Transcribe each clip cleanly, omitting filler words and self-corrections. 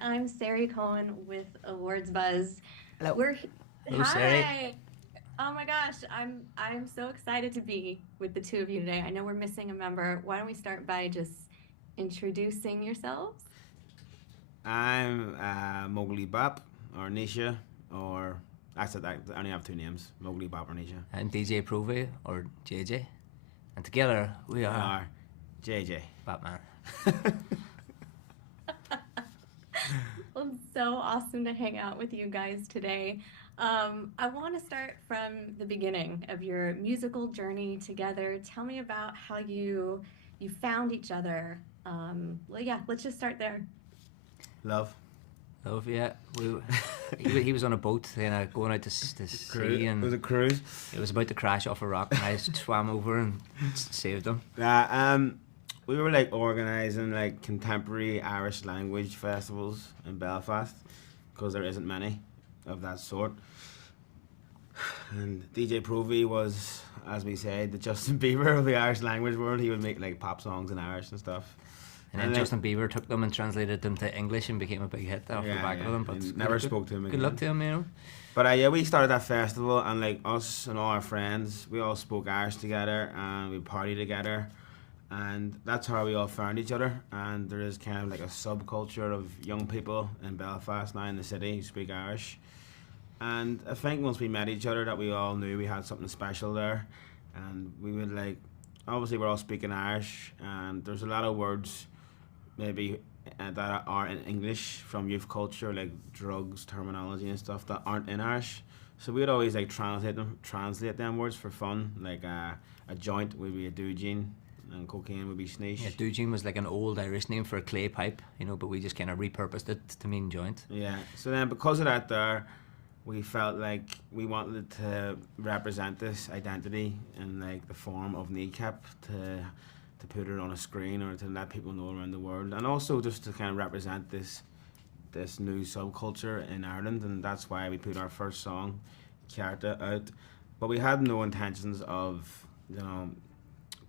I'm Sari Cohen with Awards Buzz. Hello. We're Hello, Sari. Hi. Oh my gosh, I'm so excited to be with the two of you today. I know we're missing a member. Why don't we start by just introducing yourselves? I'm Móglaí Bap or Nisha or actually I only have two names, Móglaí Bap or Nisha. I'm DJ Próvai or JJ, and together we We are are JJ. Batman. Well, it's so awesome to hang out with you guys today. I want to start from the beginning of your musical journey together. Tell me about how you found each other. Well, yeah, let's just start there. Love. Love, yeah. He was on a boat, going out to sea, It was and a cruise. it was about to crash off a rock, and I swam over and saved him. We were like organising like contemporary Irish language festivals in Belfast because there isn't many of that sort. And DJ Próvai was, as we said, the Justin Bieber of the Irish language world. He would make like pop songs in Irish and stuff. And then like, Justin Bieber took them and translated them to English and became a big hit off the back of them. But and never spoke to him Good again. luck to him, you know. But yeah, we started that festival, and like us and all our friends, we all spoke Irish together, and we partied together, and that's how we all found each other. And there is kind of like a subculture of young people in Belfast now in the city who speak Irish. And I think once we met each other, that we all knew we had something special there, and we would like, obviously we're all speaking Irish, and there's a lot of words maybe that are in English from youth culture, like drugs terminology and stuff that aren't in Irish. So we'd always like translate them words for fun. Like a joint would be a doujin, and cocaine would be sneesh. Yeah, Doujin was like an old Irish name for a clay pipe, you know, but we just kind of repurposed it to mean joint. Yeah. So then because of that there, we felt like we wanted to represent this identity in like the form of Kneecap to put it on a screen or to let people know around the world, and also just to kind of represent this new subculture in Ireland. And that's why we put our first song, Carta, out. But we had no intentions of, you know,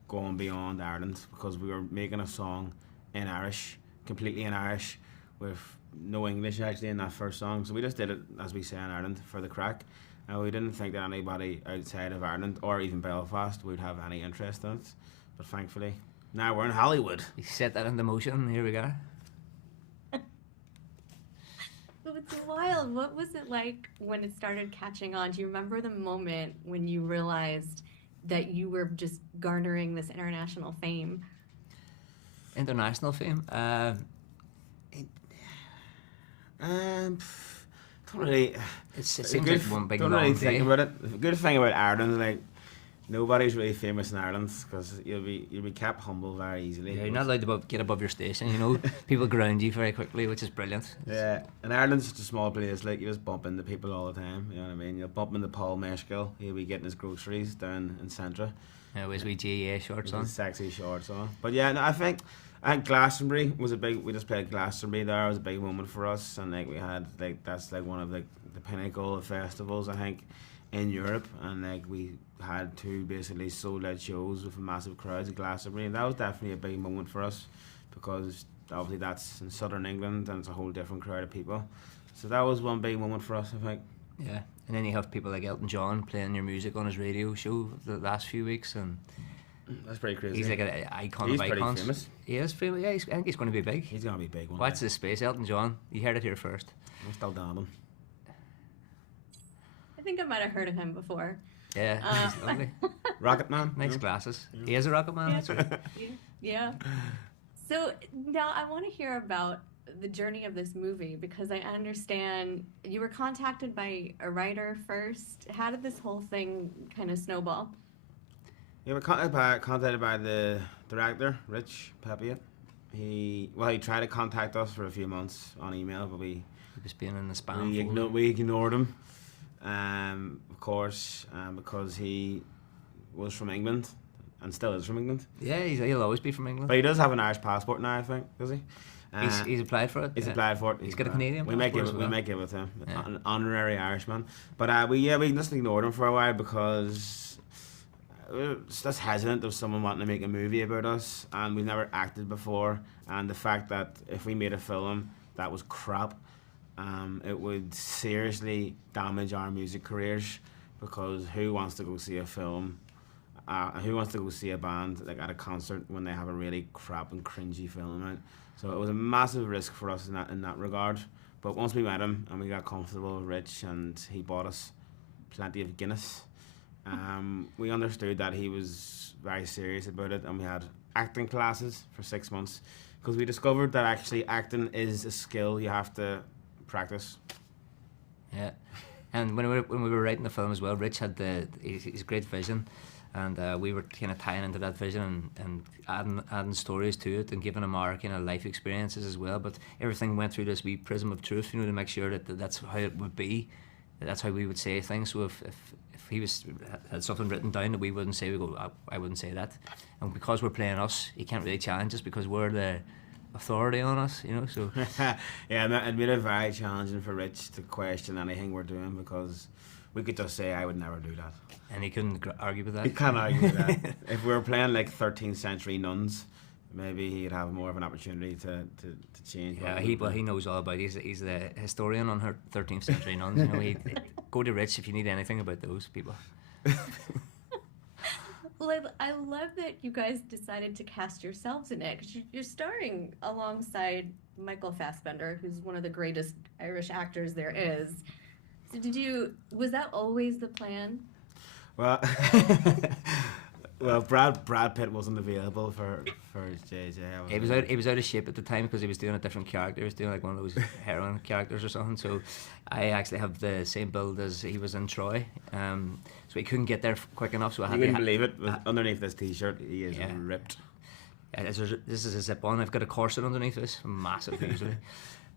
going beyond Ireland, because we were making a song in Irish, completely in Irish, with no English actually in that first song. So we just did it, as we say in Ireland, for the crack. And we didn't think that anybody outside of Ireland or even Belfast would have any interest in it. But thankfully, now we're in Hollywood. You set that into motion, and here we go. Well, it's wild. What was it like when it started catching on? Do you remember the moment when you realized that you were just garnering this international fame? International fame. Um, don't really. It seems good like one big don't long really day. think about it. The good thing about Ireland, like nobody's really famous in Ireland because you'll be kept humble very easily. Yeah, you're not allowed to get above your station, you know. People ground you very quickly, which is brilliant. Yeah, and Ireland's such a small place. Like you just bump into people all the time. You know what I mean? You'll bump into Paul Meshkill. He'll be getting his groceries down in Centra. Always we GEA shorts With on. his sexy shorts on. But yeah, no, I think Glastonbury was a big. We just played Glastonbury there. It was a big moment for us, and like we had like that's like one of like the pinnacle of festivals I think in Europe, and like we had two basically sold-out shows with massive crowds at Glastonbury, and that was definitely a big moment for us because obviously that's in southern England and it's a whole different crowd of people. So that was one big moment for us, I think. Yeah, and then you have people like Elton John playing your music on his radio show the last few weeks, and That's pretty crazy. he's like an icon He's of pretty icons. famous. He is famous. Yeah, I think he's going to be big. He's gonna be big one. Watch day. this space, Elton John. You heard it here first. I'm still down him. I think I might have heard of him before. Yeah, he's lovely. Rocket Man. Nice you know? glasses. He is a rocket man. Yeah. That's right. Yeah. So now I want to hear about the journey of this movie because I understand you were contacted by a writer first. How did this whole thing kind of snowball? Yeah, we're contacted by the director, Rich Peppiat. He tried to contact us for a few months on email, but we He was being in the spam folder. we ignored him. Of course, because he was from England and still is from England. Yeah, he'll always be from England. But he does have an Irish passport now, I think, does he? He's applied for it. He's yeah. applied for it. He's got a Canadian We might passport give as it. well. We might give it to him, Yeah. an honorary Irishman. But we just ignored him for a while because we were just hesitant of someone wanting to make a movie about us, and we've never acted before. And the fact that if we made a film, that was crap. It would seriously damage our music careers because who wants to go see a film? Who wants to go see a band like at a concert when they have a really crap and cringy film in it? So it was a massive risk for us in that regard. But once we met him and we got comfortable with Rich and he bought us plenty of Guinness, we understood that he was very serious about it, and we had acting classes for 6 months because we discovered that actually acting is a skill you have to practice. Yeah, and when we were writing the film as well, Rich had his great vision, and we were kind of tying into that vision and adding stories to it and giving him our kind of life experiences as well. But everything went through this wee prism of truth, to make sure that that's how it would be, that's how we would say things. So if he had something written down that we wouldn't say, we go, I wouldn't say that. And because we're playing us, he can't really challenge us because we're the authority on us, so. Yeah, it made it very challenging for Rich to question anything we're doing because we could just say, I would never do that. And he couldn't argue with that. He can't argue with that. If we were playing like 13th century nuns, maybe he'd have more of an opportunity to change. Yeah, he knows all about it. He's the historian on her 13th century nuns. He'd go to Rich if you need anything about those people. Well, I love that you guys decided to cast yourselves in it because you're starring alongside Michael Fassbender, who's one of the greatest Irish actors there is. So was that always the plan? Well, Brad Pitt wasn't available for JJ. He was out of shape at the time because he was doing a different character. He was doing like one of those heroin characters or something. So I actually have the same build as he was in Troy. So he couldn't get there quick enough. So you wouldn't believe it. Underneath this T-shirt, he is ripped. Yeah, this is a zip-on. I've got a corset underneath this, massive usually.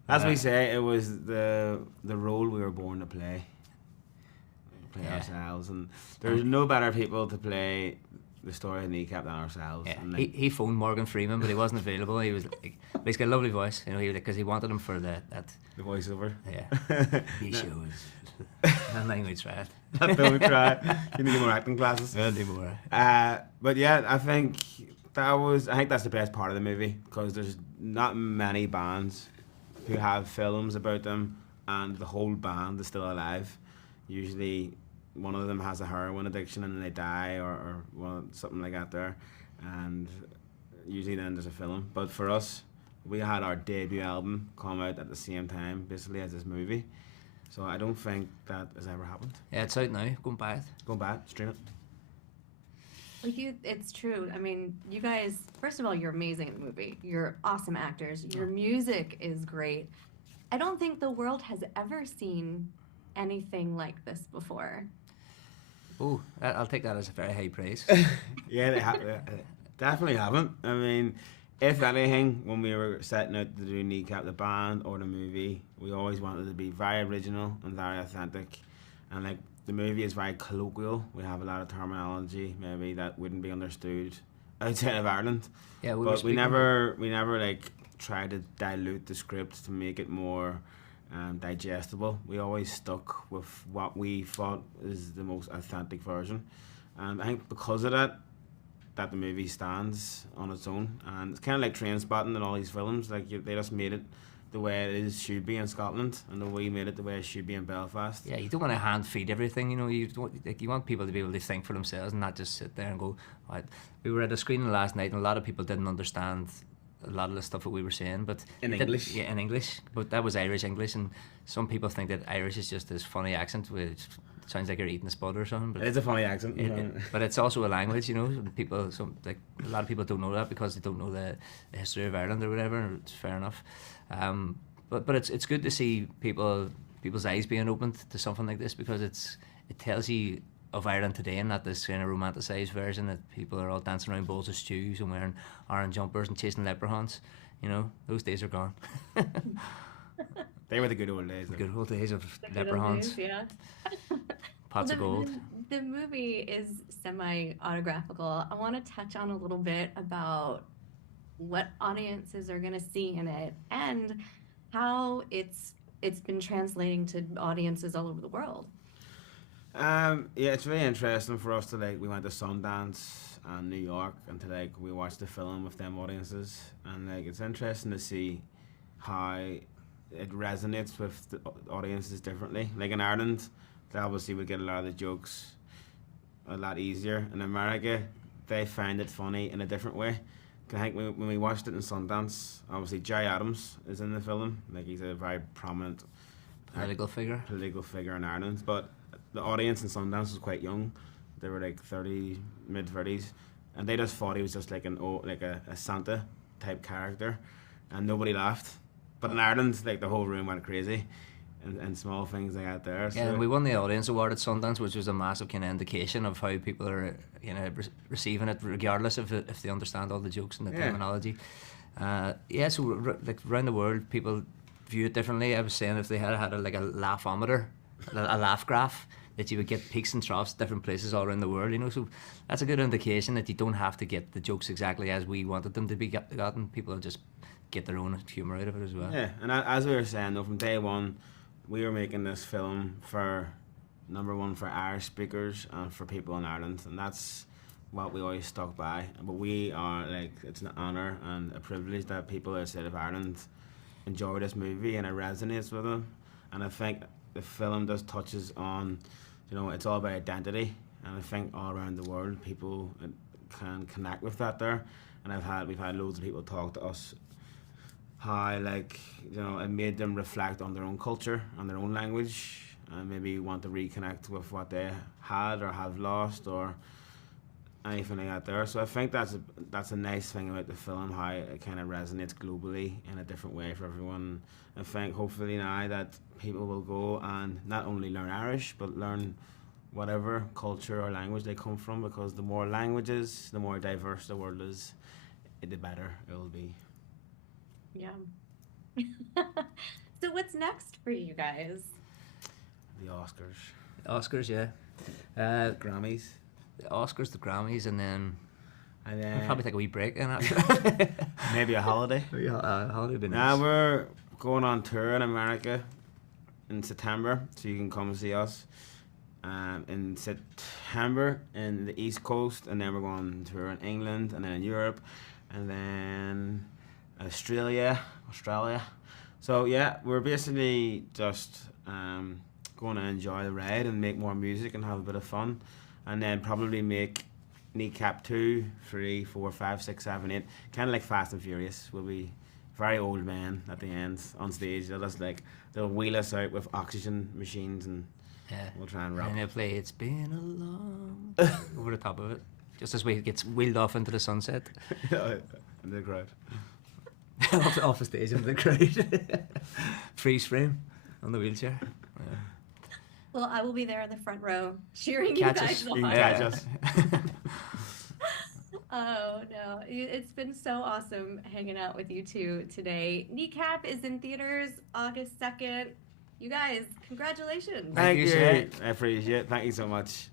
As we say, it was the role we were born to play. Ourselves, and there's no better people to play the story of Kneecap than ourselves. Yeah. And he phoned Morgan Freeman, but he wasn't available. He was like, but he's got a lovely voice, because he wanted him for the voiceover. Yeah, he shows. And then we tried. Don't try. You need more acting classes. Yeah, need more. But yeah, I think that's the best part of the movie because there's not many bands who have films about them and the whole band is still alive. Usually one of them has a heroin addiction and they die or something like that there, and usually then there's a film. But for us, we had our debut album come out at the same time basically as this movie, so I don't think that has ever happened. Yeah, it's out now. Go and buy it. Go and buy it, stream it. It's true. I mean, you guys, first of all, you're amazing in the movie. You're awesome actors. Your music is great. I don't think the world has ever seen anything like this before. Oh, I'll take that as a very high praise. Yeah, they definitely haven't. I mean, if anything, when we were setting out to do Kneecap, the band or the movie, we always wanted to be very original and very authentic. And like the movie is very colloquial. We have a lot of terminology maybe that wouldn't be understood outside of Ireland. Yeah, we never like tried to dilute the script to make it more digestible. We always stuck with what we thought is the most authentic version, and I think because of that the movie stands on its own. And it's kind of like Trainspotting and all these films, like they just made it the way it should be in Scotland, and the way we made it the way it should be in Belfast. Yeah, you don't want to hand feed everything, you want people to be able to think for themselves and not just sit there and go, right. We were at a screening last night and a lot of people didn't understand a lot of the stuff that we were saying, but in English. Yeah, in English, but that was Irish English, and some people think that Irish is just this funny accent which sounds like you're eating a spud or something. But it's a funny accent, but it's also a language, People, a lot of people don't know that because they don't know the history of Ireland or whatever. And it's fair enough, but it's good to see people's eyes being opened to something like this, because it tells you of Ireland today, and not this kind of romanticised version that people are all dancing around bowls of stews and wearing orange jumpers and chasing leprechauns. Those days are gone. They were the good old days. The good old days of leprechauns. Yeah. Pots of gold. The movie is semi-autographical. I want to touch on a little bit about what audiences are going to see in it and how it's been translating to audiences all over the world. Yeah, it's really interesting for us to we went to Sundance and New York, and to we watched the film with them audiences, and it's interesting to see how it resonates with the audiences differently. Like in Ireland, they obviously would get a lot of the jokes a lot easier. In America, they find it funny in a different way. 'Cause I think when we watched it in Sundance, obviously Jay Adams is in the film. Like he's a very prominent political figure in Ireland. But the audience in Sundance was quite young. They were like 30, mid-30s, and they just thought he was just like a Santa type character, and nobody laughed. But in Ireland, like the whole room went crazy, and small things like that there. Yeah, and we won the audience award at Sundance, which was a massive kind of indication of how people are, receiving it, regardless of if they understand all the jokes and the terminology. So like around the world, people view it differently. I was saying if they had a laughometer, a laugh graph, that you would get peaks and troughs at different places all around the world. So that's a good indication that you don't have to get the jokes exactly as we wanted them to be gotten. People will just get their own humour out of it as well. Yeah, and as we were saying though, from day one, we were making this film for number one for Irish speakers and for people in Ireland, and that's what we always stuck by. But we are like, it's an honour and a privilege that people outside of Ireland enjoy this movie and it resonates with them. And I think the film just touches on, it's all about identity, and I think all around the world people can connect with that there. And we've had loads of people talk to us how it made them reflect on their own culture, on their own language, and maybe want to reconnect with what they had or have lost or anything like that there. So I think that's a nice thing about the film, how it kind of resonates globally in a different way for everyone. I think hopefully now that people will go and not only learn Irish but learn whatever culture or language they come from, because the more languages, the more diverse the world is, the better it will be. Yeah. So what's next for you guys? The Oscars. The Oscars, yeah. The Grammys. The Oscars, the Grammys, and then And we'll then probably take a wee break in it. maybe a holiday. Holiday would be Now nice. we're going on tour in America in September, so you can come see us. In September in the East Coast, and then we're going on tour in England, and then in Europe, and then Australia. So yeah, we're basically just going to enjoy the ride and make more music and have a bit of fun, and then probably make Kneecap 2, 3, 4, 5, 6, 7, 8, kind of like Fast and Furious. We'll be very old men at the end on stage. They'll wheel us out with oxygen machines, and we'll try and rap. And they'll play "It's Been a Long" over the top of it, just as we gets wheeled off into the sunset. In the crowd. off the stage into the crowd. Freeze frame on the wheelchair. Yeah. Well, I will be there in the front row cheering Catch you us. guys You can on. catch us. Oh no, it's been so awesome hanging out with you two today. Kneecap is in theaters August 2nd. You guys, congratulations. Thank you, you. Sari. I appreciate it. Thank you so much.